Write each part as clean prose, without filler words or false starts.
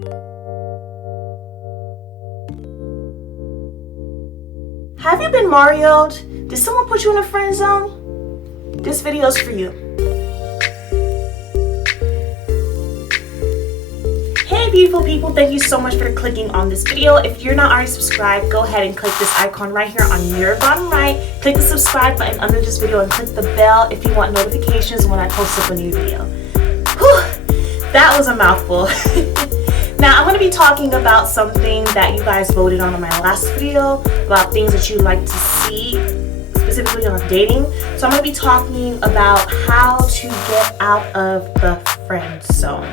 Have you been Mario'd? Did someone put you in a friend zone? This video is for you. Hey beautiful people, thank you so much for clicking on this video. If you're not already subscribed, go ahead and click this icon right here on your bottom right. Click the subscribe button under this video and click the bell if you want notifications when I post up a new video. Whew, that was a mouthful. Now I'm going to be talking about something that you guys voted on in my last video, about things that you like to see, specifically on dating. So I'm going to be talking about how to get out of the friend zone.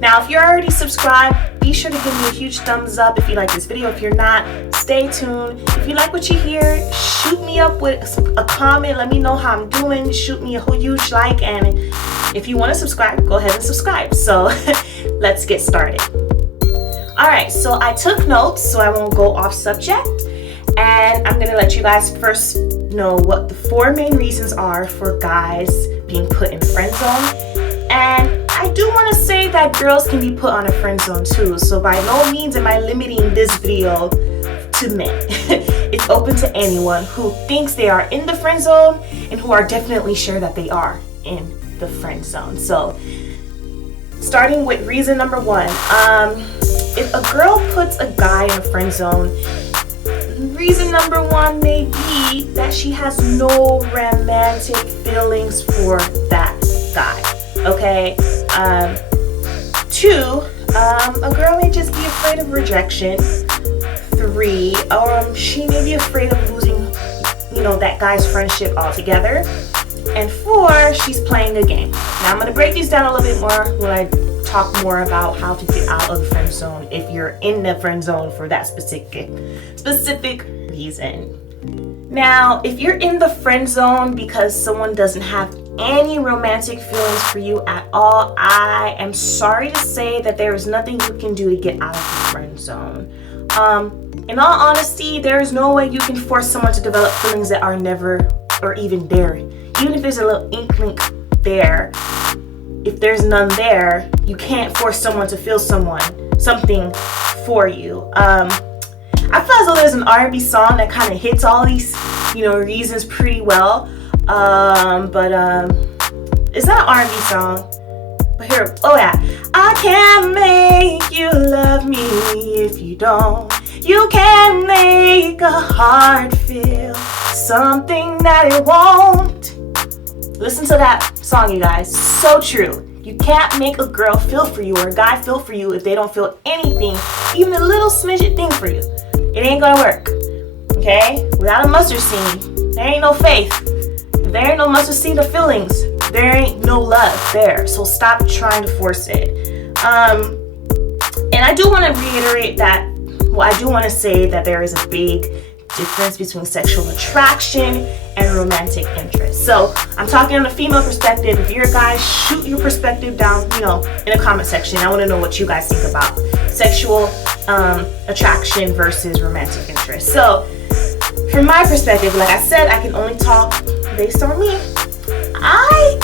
Now if you're already subscribed, be sure to give me a huge thumbs up if you like this video. If you're not, stay tuned. If you like what you hear, shoot me up with a comment. Let me know how I'm doing. Shoot me a huge like, and if you want to subscribe, go ahead and subscribe. So let's get started. Alright, so I took notes so I won't go off subject, and I'm going to let you guys first know what the 4 main reasons are for guys being put in a friend zone. And I do want to say that girls can be put on a friend zone too, so by no means am I limiting this video to men. It's open to anyone who thinks they are in the friend zone and who are definitely sure that they are in the friend zone. So starting with reason number 1, if a girl puts a guy in a friend zone, reason number 1 may be that she has no romantic feelings for that guy. Okay. 2, a girl may just be afraid of rejection. 3, she may be afraid of losing, that guy's friendship altogether. And 4, she's playing a game. Now I'm going to break these down a little bit more when I talk more about how to get out of the friend zone if you're in the friend zone for that specific reason. Now, if you're in the friend zone because someone doesn't have any romantic feelings for you at all, I am sorry to say that there is nothing you can do to get out of the friend zone. In all honesty, there is no way you can force someone to develop feelings that are never or even there. Even if there's a little inkling there, if there's none there, you can't force someone to feel something for you. I feel as though there's an R&B song that kind of hits all these, reasons pretty well. But it's not an R&B song. But here, oh yeah. I can't make you love me if you don't. You can make a heart feel something that it won't. Listen to that song, you guys. So true. You can't make a girl feel for you or a guy feel for you if they don't feel anything, even a little smidget thing for you. It ain't gonna work. Okay? Without a mustard seed, there ain't no faith. If there ain't no mustard seed of feelings, there ain't no love there. So stop trying to force it. And I do want to reiterate that, I do want to say that there is a big difference between sexual attraction and romantic interest. So I'm talking on a female perspective. If you're a guy, shoot your perspective down, in the comment section. I want to know what you guys think about sexual attraction versus romantic interest. So from my perspective, like I said, I can only talk based on me. I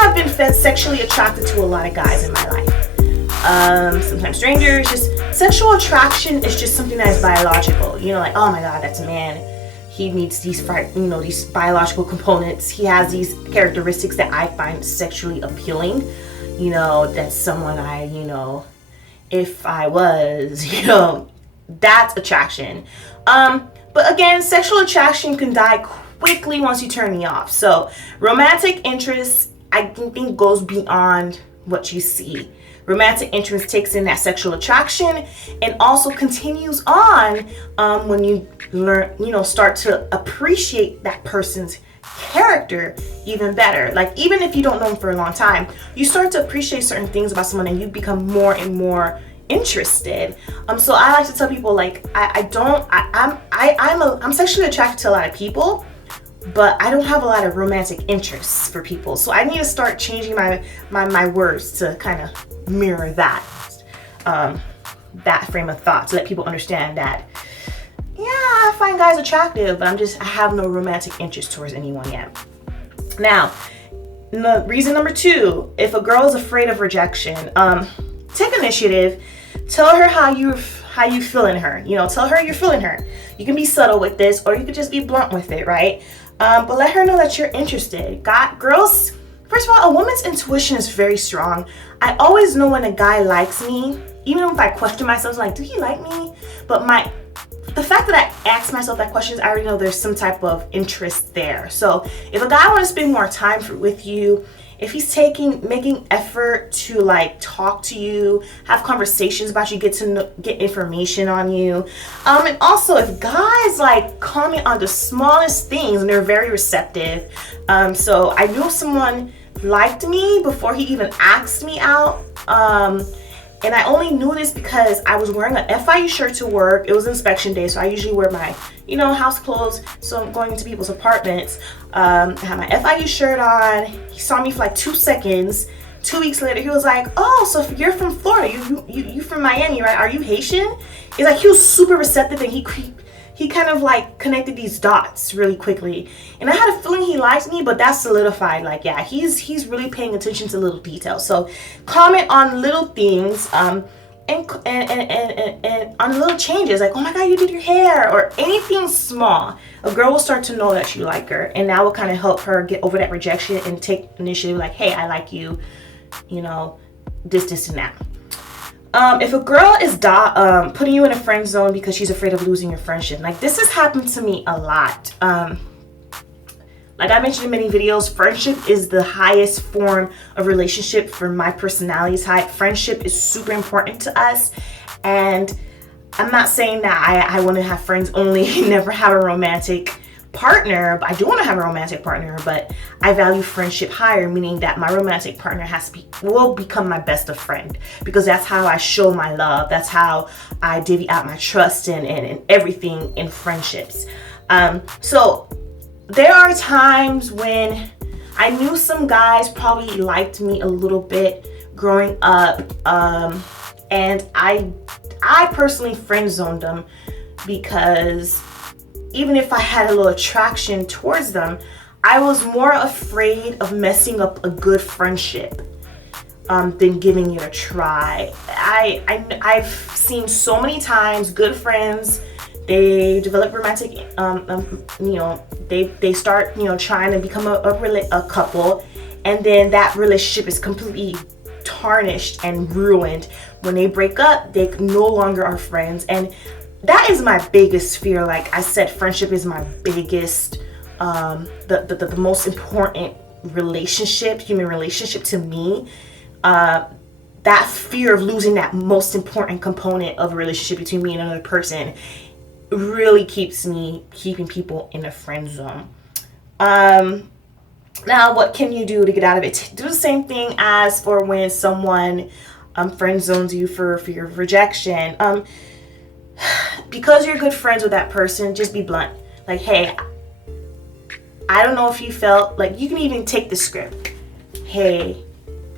have been sexually attracted to a lot of guys in my life. Sometimes strangers. Just sexual attraction is just something that is biological. Like, oh my God, that's a man. He meets these biological components. He has these characteristics that I find sexually appealing. That's someone if I was, that's attraction. But again, sexual attraction can die quickly once you turn me off. So romantic interest, I think, goes beyond what you see. Romantic interest takes in that sexual attraction and also continues on when you start to appreciate that person's character even better. Like, even if you don't know them for a long time, you start to appreciate certain things about someone and you become more and more interested. So I like to tell people, like, I'm sexually attracted to a lot of people, but I don't have a lot of romantic interests for people. So I need to start changing my words to kind of mirror that frame of thought, to let people understand that, yeah, I find guys attractive, but I have no romantic interest towards anyone yet. Now, Reason number 2, if a girl is afraid of rejection, take initiative. Tell her how you feeling her. Tell her you're feeling her. You can be subtle with this, or you could just be blunt with it, right? But let her know that you're interested. Girls, first of all, a woman's intuition is very strong. I always know when a guy likes me, even if I question myself, like, do he like me? But the fact that I ask myself that question, I already know there's some type of interest there. So if a guy wants to spend more time with you, if he's making effort to like talk to you, have conversations about you, get information on you, and also if guys like comment on the smallest things and they're very receptive. So I knew someone liked me before he even asked me out. And I only knew this because I was wearing an FIU shirt to work. It was inspection day, so I usually wear my, house clothes. So I'm going into people's apartments. I had my FIU shirt on. He saw me for like 2 seconds. 2 weeks later, he was like, "Oh, so you're from Florida? You from Miami, right? Are you Haitian?" It's like he was super receptive, and he kind of like connected these dots really quickly. And I had a feeling he liked me, but that solidified, like, yeah, he's really paying attention to little details. So comment on little things, and on little changes, like, "Oh my God, you did your hair," or anything small. A girl will start to know that you like her, and that will kind of help her get over that rejection and take initiative, like, "Hey, I like you, this and that." If a girl is putting you in a friend zone because she's afraid of losing your friendship, like this has happened to me a lot. Like I mentioned in many videos, friendship is the highest form of relationship for my personality type. Friendship is super important to us, and I'm not saying that I want to have friends only, never have a romantic partner. I do want to have a romantic partner, but I value friendship higher, meaning that my romantic partner will become my best of friend, because that's how I show my love. That's how I divvy out my trust and everything in friendships. So there are times when I knew some guys probably liked me a little bit growing up, and I personally friend zoned them, because even if I had a little attraction towards them, I was more afraid of messing up a good friendship than giving it a try. I've seen so many times good friends, they develop romantic, they start, trying to become a couple, and then that relationship is completely tarnished and ruined. When they break up, they no longer are friends, and that is my biggest fear. Like I said, friendship is my biggest, the most important human relationship to me. That fear of losing that most important component of a relationship between me and another person really keeping people in a friend zone. Now, what can you do to get out of it? Do the same thing as for when someone friend zones you for fear of rejection. Because you're good friends with that person, just be blunt. Like, "Hey, I don't know if you felt," like you can even take the script. "Hey,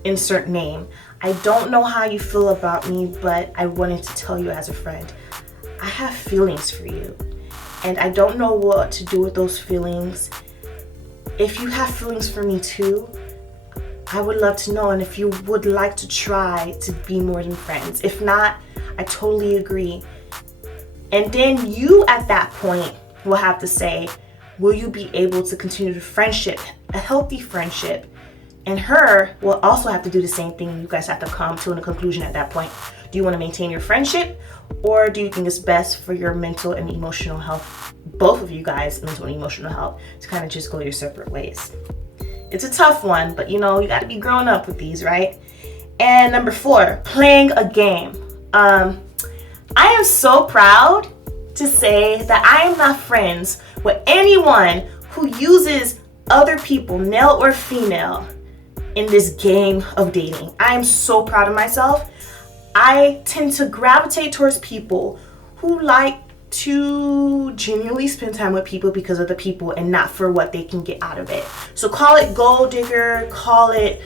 insert name. I don't know how you feel about me, but I wanted to tell you as a friend, I have feelings for you, and I don't know what to do with those feelings. If you have feelings for me too, I would love to know, and if you would like to try to be more than friends. If not, I totally agree." And then you at that point will have to say, will you be able to continue the friendship, a healthy friendship? And her will also have to do the same thing. You guys have to come to a conclusion at that point. Do you want to maintain your friendship, or do you think it's best for your mental and emotional health, both of you guys, mental and emotional health, to kind of just go your separate ways? It's a tough one, but you got to be grown up with these, right? And number 4, playing a game. I am so proud to say that I am not friends with anyone who uses other people, male or female, in this game of dating. I am so proud of myself. I tend to gravitate towards people who like to genuinely spend time with people because of the people and not for what they can get out of it. So call it gold digger, call it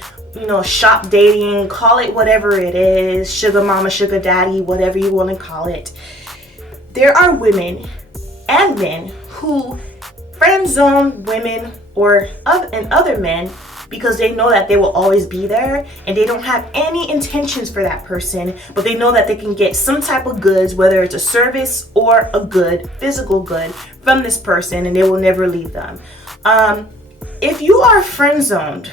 shop dating, call it whatever it is, sugar mama, sugar daddy, whatever you want to call it. There are women and men who friend zone women and other men because they know that they will always be there and they don't have any intentions for that person, but they know that they can get some type of goods, whether it's a service or a good, physical good, from this person, and they will never leave them. If you are friend zoned,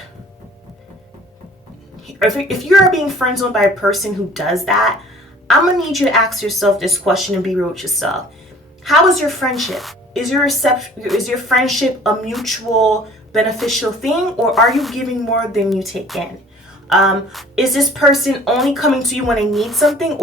if you are being friend zoned by a person who does that, I'm gonna need you to ask yourself this question and be real with yourself. How is your friendship? Is your friendship a mutual beneficial thing, or are you giving more than you take in? Is this person only coming to you when they need something,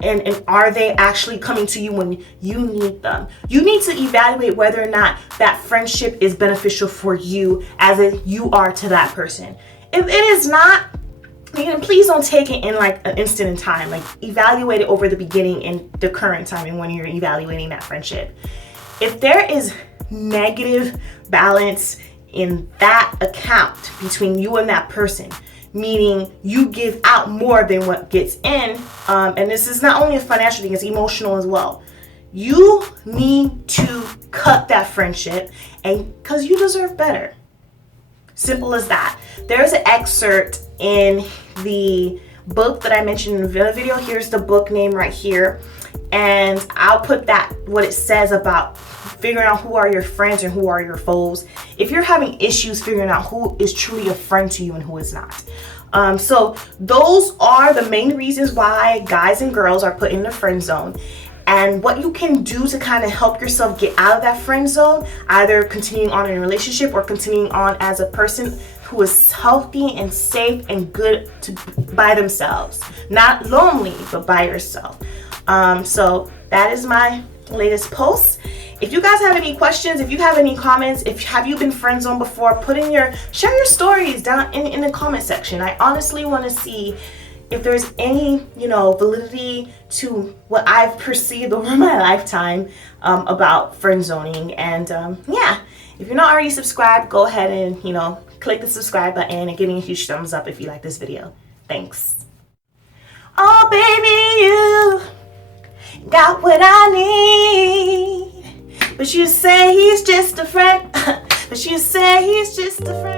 and are they actually coming to you when you need them? You need to evaluate whether or not that friendship is beneficial for you as you are to that person. If it is not, then please don't take it in like an instant in time. Like, evaluate it over the beginning and the current time and when you're evaluating that friendship. If there is negative balance in that account between you and that person, meaning you give out more than what gets in, and this is not only a financial thing, it's emotional as well. You need to cut that friendship, and because you deserve better. Simple as that. There's an excerpt in the book that I mentioned in the video. Here's the book name right here, and I'll put what it says about figuring out who are your friends and who are your foes. If you're having issues figuring out who is truly a friend to you and who is not. So those are the main reasons why guys and girls are put in the friend zone. And what you can do to kind of help yourself get out of that friend zone, either continuing on in a relationship or continuing on as a person who is healthy and safe and good by themselves. Not lonely, but by yourself. So that is my latest post. If you guys have any questions, if you have any comments, have you been friend zoned before, share your stories down in the comment section. I honestly want to see if there's any, validity to what I've perceived over my lifetime about friend zoning. And yeah, if you're not already subscribed, go ahead and, click the subscribe button and give me a huge thumbs up if you like this video. Thanks. Oh, baby, you got what I need. But you say he's just a friend. But you say he's just a friend.